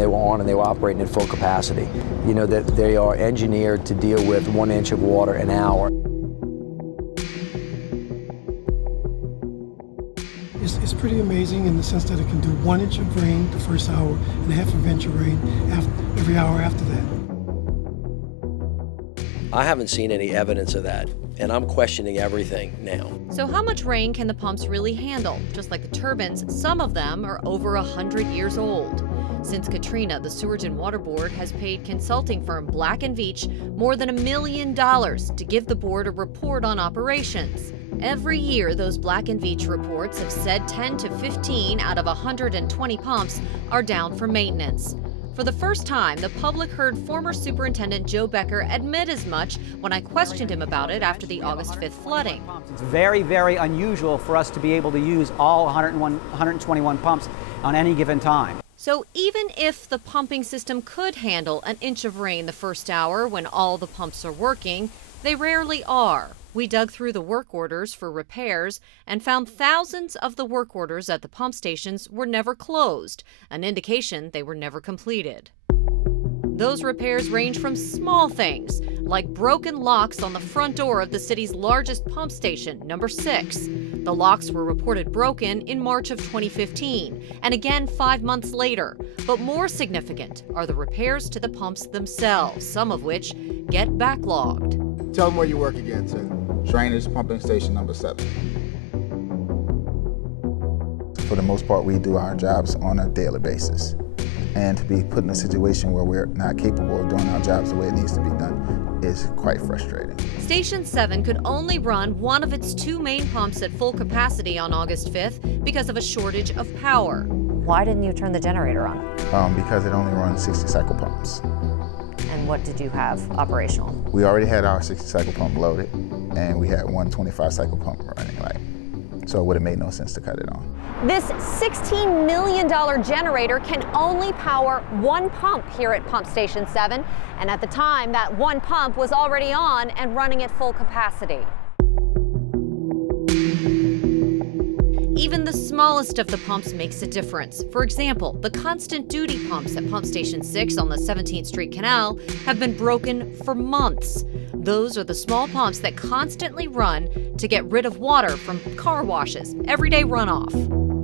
They were on and they were operating at full capacity. You know that they are engineered to deal with 1 inch of water an hour. It's pretty amazing in the sense that it can do 1 inch of rain the first hour and half an inch of rain every hour after that. I haven't seen any evidence of that, and I'm questioning everything now. So how much rain can the pumps really handle? Just like the turbines, some of them are over 100 years old. Since Katrina, the Sewage and Water Board has paid consulting firm Black & Veatch more than $1 million to give the board a report on operations. Every year, those Black & Veatch reports have said 10 to 15 out of 120 pumps are down for maintenance. For the first time, the public heard former Superintendent Joe Becker admit as much when I questioned him about it after the August 5th flooding. It's very, very unusual for us to be able to use all 121 pumps on any given time. So even if the pumping system could handle 1 inch of rain the first hour when all the pumps are working, they rarely are. We dug through the work orders for repairs and found thousands of the work orders at the pump stations were never closed, an indication they were never completed. Those repairs range from small things, like broken locks on the front door of the city's largest pump station, number 6. The locks were reported broken in March of 2015, and again 5 months later. But more significant are the repairs to the pumps themselves, some of which get backlogged. Tell them where you work again, Tim. Drainage pumping station number 7. For the most part, we do our jobs on a daily basis. And to be put in a situation where we're not capable of doing our jobs the way it needs to be done is quite frustrating. Station 7 could only run one of its 2 main pumps at full capacity on August 5th because of a shortage of power. Why didn't you turn the generator on? Because it only runs 60 cycle pumps. And what did you have operational? We already had our 60 cycle pump loaded, and we had one 25 cycle pump running, so it would have made no sense to cut it on. This $16 million generator can only power 1 pump here at Pump Station 7, and at the time, that 1 pump was already on and running at full capacity. Even the smallest of the pumps makes a difference. For example, the constant duty pumps at Pump Station 6 on the 17th Street Canal have been broken for months. Those are the small pumps that constantly run to get rid of water from car washes, everyday runoff.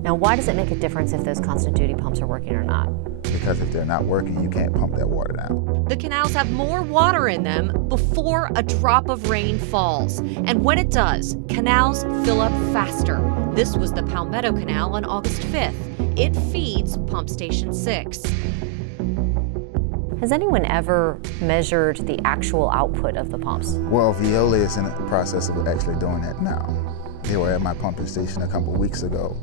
Now, why does it make a difference if those constant duty pumps are working or not? Because if they're not working, you can't pump that water down. The canals have more water in them before a drop of rain falls. And when it does, canals fill up faster. This was the Palmetto Canal on August 5th. It feeds Pump Station 6. Has anyone ever measured the actual output of the pumps? Well, Veolia is in the process of actually doing that now. They were at my pumping station a couple weeks ago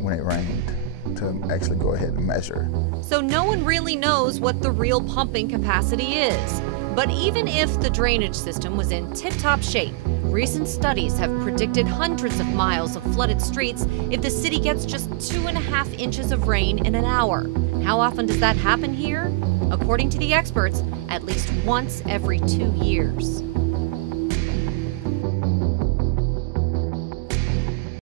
when it rained to actually go ahead and measure. So no one really knows what the real pumping capacity is. But even if the drainage system was in tip-top shape, recent studies have predicted hundreds of miles of flooded streets if the city gets just 2.5 inches of rain in an hour. How often does that happen here? According to the experts, at least once every 2 years.